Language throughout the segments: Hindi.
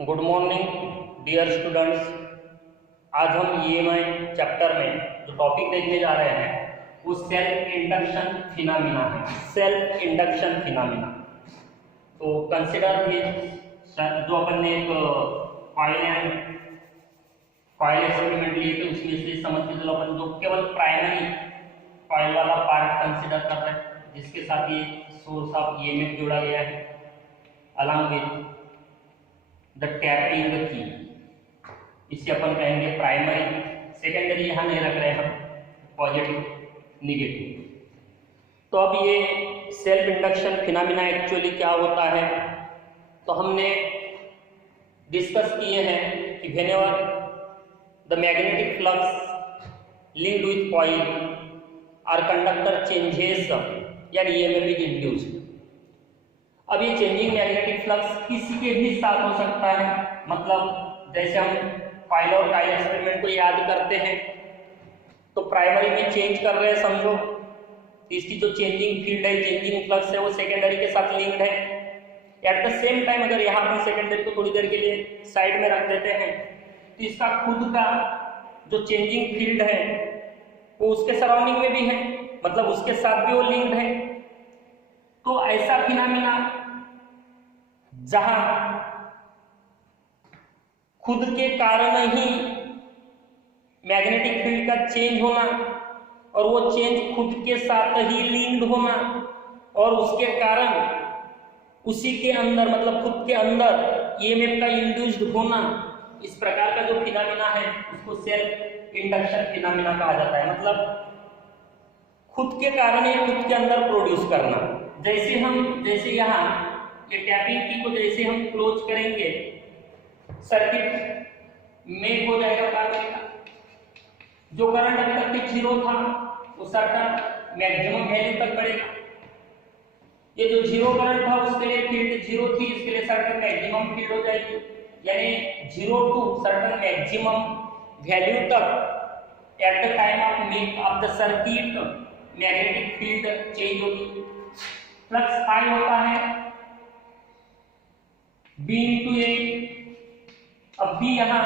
Good morning dear students. आज हम ईएमआई चैप्टर में जो टॉपिक देखने जा रहे हैं वो सेल्फ इंडक्शन फिनोमेना है। सेल्फ इंडक्शन फिनोमेना तो कंसिडर जो अपन ने एक कॉइल एक्सपेरिमेंट लिए थे उसमें से समझ के चलो अपन जो केवल प्राइमरी कॉइल वाला पार्ट कंसिडर कर रहे हैं जिसके साथ ये सोर्स ऑफ ईएमएफ जोड़ा गया है अलॉन्ग विद द टैपिंग की। इसे अपन कहेंगे प्राइमरी। सेकेंडरी यहाँ नहीं रख रहे हम, पॉजिटिव निगेटिव। तो अब ये सेल्फ इंडक्शन फिनोमेना एक्चुअली क्या होता है तो हमने डिस्कस किए हैं कि whenever the magnetic flux linked with coil और कंडक्टर चेंजेस यानी ईएमएफ इज इंड्यूस्ड। अब ये चेंजिंग मैग्नेटिक फ्लक्स किसी के भी साथ हो सकता है। मतलब जैसे हम कॉइल और कॉइल एक्सपेरिमेंट को याद करते हैं तो प्राइमरी में चेंज कर रहे हैं समझो, इसकी जो चेंजिंग फील्ड है चेंजिंग फ्लक्स है वो सेकेंडरी के साथ लिंक्ड है। एट द सेम टाइम अगर यहाँ पर सेकेंडरी को थोड़ी देर के लिए साइड में रख देते हैं तो इसका खुद का जो चेंजिंग फील्ड है वो उसके सराउंडिंग में भी है, मतलब उसके साथ भी वो लिंक्ड है। तो ऐसा फिनोमेना जहां खुद के कारण ही मैग्नेटिक फील्ड का चेंज होना और वो चेंज खुद के साथ ही लिंक्ड होना और उसके कारण उसी के अंदर मतलब खुद के अंदर ईएमएफ का इंड्यूस्ड होना, इस प्रकार का जो फिनोमेना है उसको सेल्फ इंडक्शन फिनोमेना कहा जाता है। मतलब खुद के कारण ही खुद के अंदर प्रोड्यूस करना। जैसे यहाँ ये टैपिंग की को जैसे हम क्लोज करेंगे सर्किट में हो जाएगा का जो करंट अभी तक जीरो था वो सर्टन मैक्सिमम वैल्यू तक बढ़ेगा। ये जो जीरो करंट था उसके लिए फील्ड जीरो थी, इसके लिए सर्टन मैक्सिमम फील्ड हो जाएगी, यानी zero to certain maximum value तक at the time of make of the circuit magnetic field change होगी। फ्लक्स फाई होता है B into A। अब B यहाँ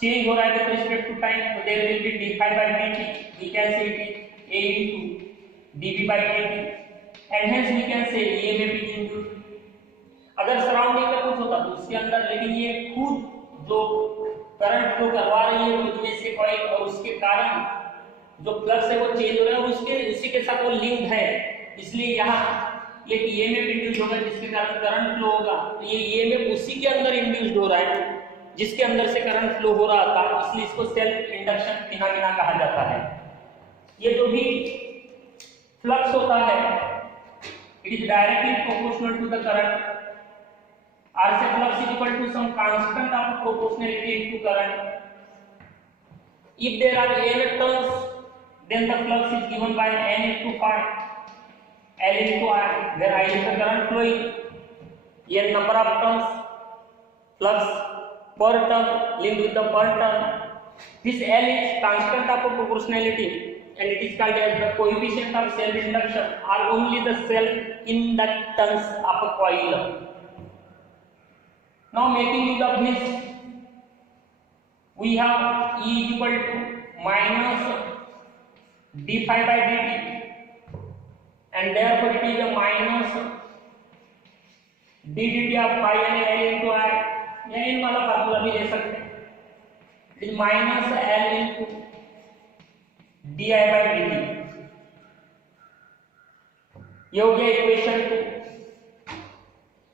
चेंज हो रहा है विद रिस्पेक्ट टू टाइम, तो there will be d phi by dt, we can say it is A into dB by dt and hence we can say EMF is induced। अगर सराउंडिंग में कुछ होता तो उसके अंदर, लेकिन ये खुद जो करंट फ्लो करवा रही है खुद में से कॉइल और उसके कारण जो फ्लक्स है वो चेंज हो रहा है और उसी के साथ वो लिंक्ड है, इसलिए यहाँ ये ईएमएफ इंड्यूस होगा जिसके कारण करंट फ्लो होगा। तो ये ईएमएफ उसी के अंदर इंड्यूस्ड हो रहा है जिसके अंदर से करंट फ्लो हो रहा था, इसलिए इसको सेल्फ इंडक्शन फिनोमेना कहा जाता है। ये जो भी फ्लक्स होता है it is directly proportional to the current R से flux is equal to some constant of proportionality into current. If there are n turns then the flux is given by n into phi L into I, where I is the current flowing, n number of turns, flux per turn linked with the per turn. This L is constant of proportionality and it is called as the coefficient of self induction or only the self inductance of a coil. Now making use of this, we have E is equal to minus d phi by dt and therefore it is a minus d dt of phi and L into I। या इन वाला फार्मूला भी ले सकते हैं, it is minus L into di by dt। ये हो गया इक्वेशन 2।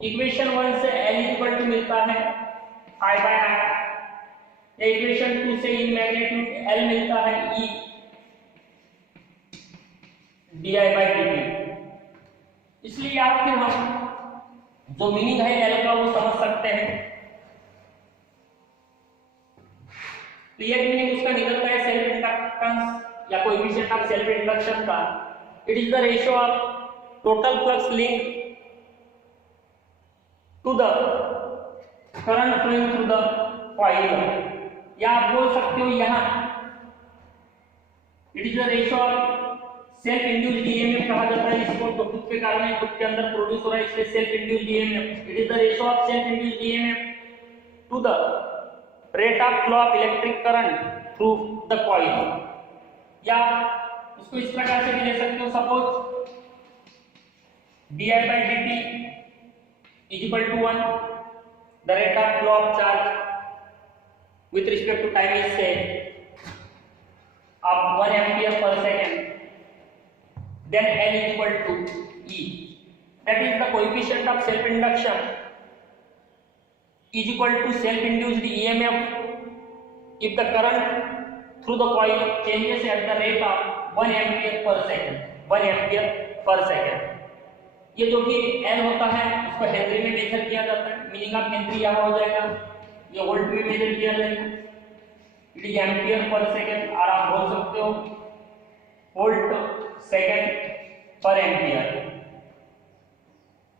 इक्वेशन 1 से L इक्वल टू मिलता है phi by I, या इक्वेशन 2 से इन मैग्नीट्यूड L मिलता है E di by dt। इसलिए आप फिर हम जो मीनिंग है L का वो समझ सकते हैं। तो ये मीनिंग उसका निकलता है सेल्फ इंडक्टेंस या कोएफिशिएंट ऑफ सेल्फ इंडक्शन का। It is the ratio of total flux link to the current flowing through the coil, या आप बोल सकते हो यहाँ it is the ratio of self induced EMF कहा जाता है इसको, तो खुद के कारण खुद के अंदर प्रोड्यूस हो रहा है इसलिए self induced EMF. It is the ratio of self induced EMF to the rate of flow of electric current through the coil। या उसको इस प्रकार से भी ले सकते हो, suppose di by dt is equal to 1, the rate of flow of charge with respect to time is say of 1 ampere per second, then L is equal to E, that is the coefficient of self induction is equal to self induced EMF if the current through the coil changes at the rate of 1 ampere per second, 1 ampere per second। ये जो भी L होता है उसको हेनरी में मेजर किया जाता है, मीनिंग ऑफ हेनरी यहाँ हो जाएगा, ये वोल्ट में मेजर किया जाएगा, it is ampere per second, और आप बोल सकते हो वोल्ट सेकंड पर एम्पियर,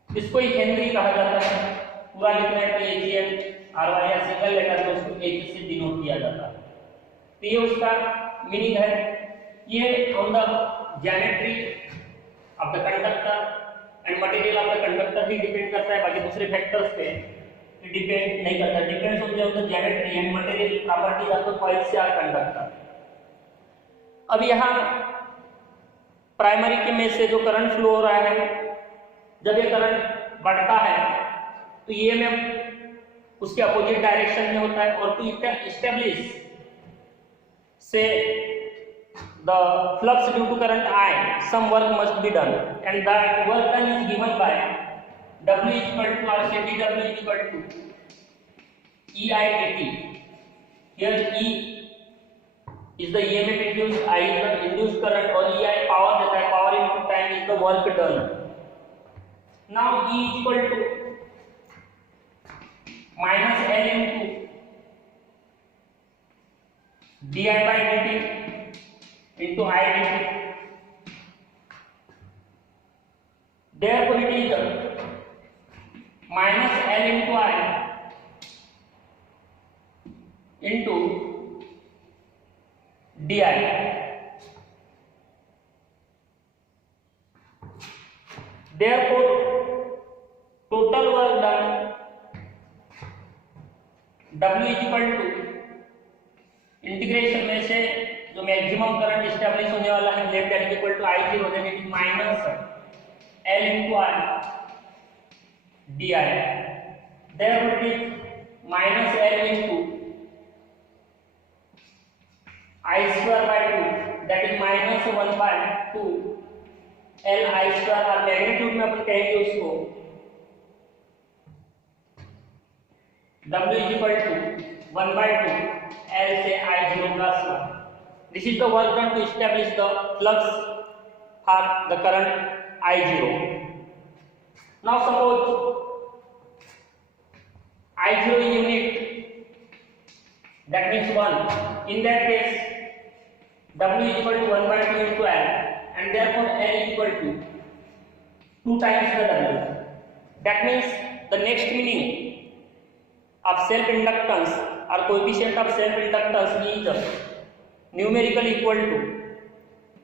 इसको ही हेनरी कहा जाता है। पूरा लिखना है तो AGM RY या सिंगल लेटर में उसको H से डिनोट किया जाता है। तो ये उसका मीनिंग है। ये on the geometry of the conductor and material of the conductor he depend करता है, बाकी दूसरे फैक्टर्स पे डिपेंड नहीं करता, depends on the geometry and material properties of the coils या कंडक्टर। अब यहाँ प्राइमरी के में से जो करंट फ्लो हो रहा है, जब ये करंट बढ़ता है तो EMF उसके अपोजिट डायरेक्शन में होता है, और टू एस्टैब्लिश से the flux due to current I, some work must be done, and that work done is given by W is equal to, or say dW is equal to EI dt। Here E is the EMF induced, I is the induced current, और EI power देता है, power into time is the work done। Now E is equal to minus L into di by dt into I dt, therefore it is minus L into I into di। Therefore total work done W is equal to integration में से जो मैक्सिमम करंट एस्टैब्लिश होने वाला है left hand equal to I0, then it is minus L into I di, therefore it is minus L into I square by 2, that is minus 1 by 2 L I square, और मैग्नीट्यूड में अपन कहेंगे उसको W is equal to 1 by 2 L से I0 का square. This is the work done to establish the flux for the current I0। Now suppose I0 is unit, that means 1, in that case W is equal to 1 by 2 into L, and therefore L is equal to 2 times the W। That means the next meaning of self inductance or coefficient of self inductance is numerically equal to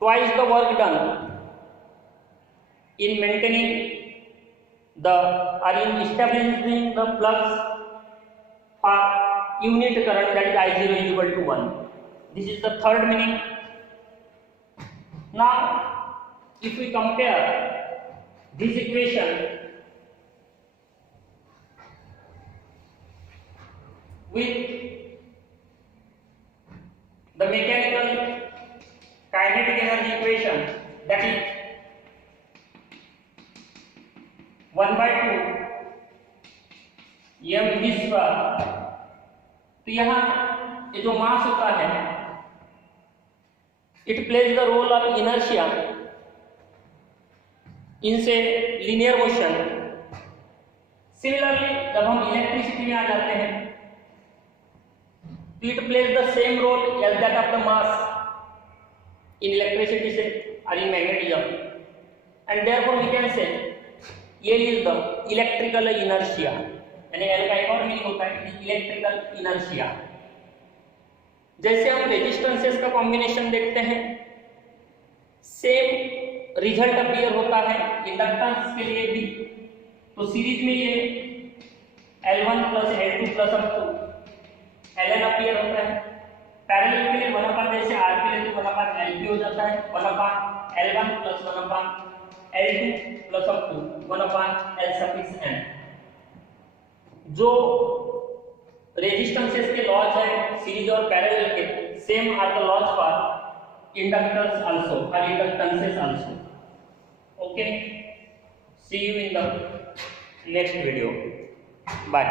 twice the work done in maintaining the or in establishing the flux for unit current, that is I0 is equal to 1. This is the third meaning. Now if we compare this equation with the mechanical kinetic energy equation, that is 1 by 2 mv square, तो यहाँ ये जो मास होता है it plays the role of inertia in से लीनियर मोशन। सिमिलरली जब हम इलेक्ट्रिसिटी में आ जाते हैं तो it plays the same role as that of the mass in electricity से और in magnetism, and therefore we can say ये इज द इलेक्ट्रिकल इनर्शिया, यानी एल का एक और मीनिंग होता है इलेक्ट्रिकल इनर्शिया। जैसे हम रेजिस्टेंसेस का कॉम्बिनेशन देखते हैं सेम रिजल्ट अपीयर होता है इंडक्टेंस के लिए भी। तो सीरीज में ये L1 plus L2 plus up to ln appear होता है। पैरेलल के लिए 1/, जैसे r के लिए तो 1/lp हो जाता है, 1/l1 plus 1/l2 plus up to 1/l_n। जो रेजिस्टेंसेस के लॉज है सीरीज और पैरेलल के, same are the laws for inductors also और inductances also. Okay, see you in the next video, bye.